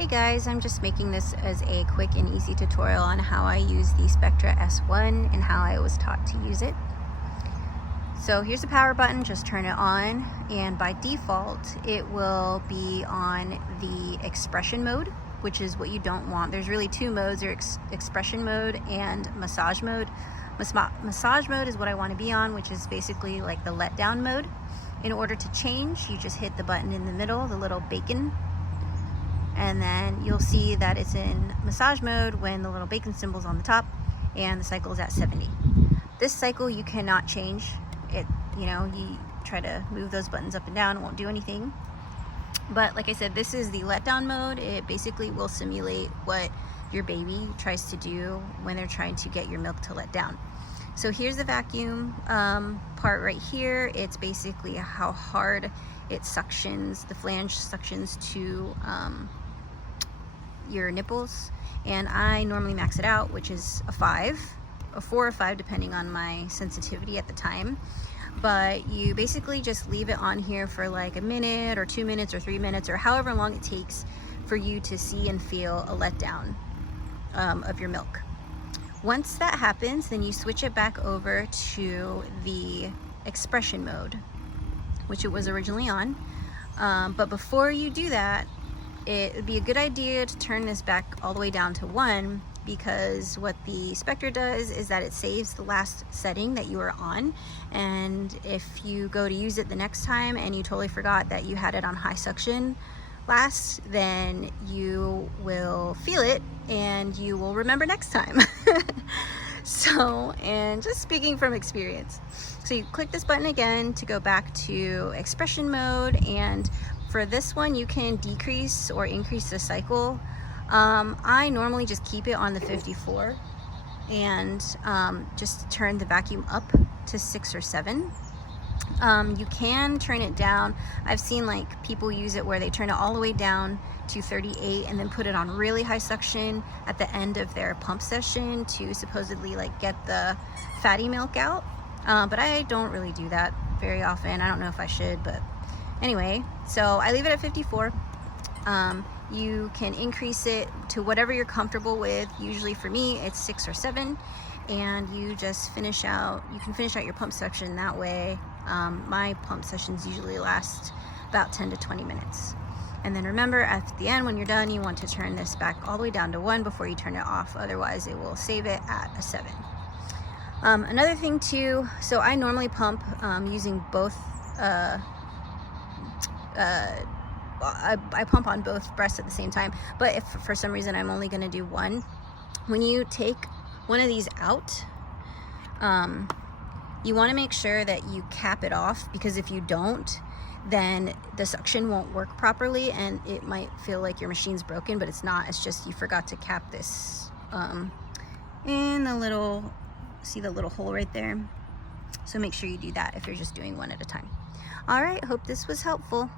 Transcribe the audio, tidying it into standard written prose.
Hey guys, I'm just making this as a quick and easy tutorial on how I use the Spectra S1 and how I was taught to use it. So here's the power button, just turn it on, and by default it will be on the expression mode, which is what you don't want. There's really two modes, there's expression mode and massage mode. Massage mode is what I want to be on, which is basically like the letdown mode. In order to change, you just hit the button in the middle, the little bacon, and then you'll see that it's in massage mode when the little bacon symbol's on the top and the cycle is at 70. This cycle you cannot change it. You try to move those buttons up and down, it won't do anything. But like I said, this is the letdown mode. It basically will simulate what your baby tries to do when they're trying to get your milk to let down. So here's the vacuum part right here. It's basically how hard it suctions, the flange suctions to your nipples, and I normally max it out, which is a 4 or 5 depending on my sensitivity at the time. But you basically just leave it on here for like a minute or 2 minutes or 3 minutes or however long it takes for you to see and feel a letdown of your milk. Once that happens, then you switch it back over to the expression mode, which it was originally on. But before you do that, it would be a good idea to turn this back all the way down to 1, because what the Spectra does is that it saves the last setting that you were on, and if you go to use it the next time and you totally forgot that you had it on high suction last, then you will feel it and you will remember next time. So, and just speaking from experience, so you click this button again to go back to expression mode, and for this one you can decrease or increase the cycle. I normally just keep it on the 54 and just turn the vacuum up to 6 or 7. You can turn it down. I've seen like people use it where they turn it all the way down to 38 and then put it on really high suction at the end of their pump session to supposedly like get the fatty milk out. But I don't really do that very often. I don't know if I should, but anyway, so I leave it at 54. You can increase it to whatever you're comfortable with. Usually for me it's 6 or 7, and you just finish out, you can finish out your pump section that way. My pump sessions usually last about 10 to 20 minutes. And then remember, at the end when you're done, you want to turn this back all the way down to 1 before you turn it off, otherwise it will save it at a 7. Another thing too, so I normally pump using both I pump on both breasts at the same time, but if for some reason I'm only going to do one, when you take one of these out, you want to make sure that you cap it off, because if you don't, then the suction won't work properly and it might feel like your machine's broken, but it's not. It's just you forgot to cap this in the little, see the little hole right there? So make sure you do that if you're just doing one at a time. All right, hope this was helpful.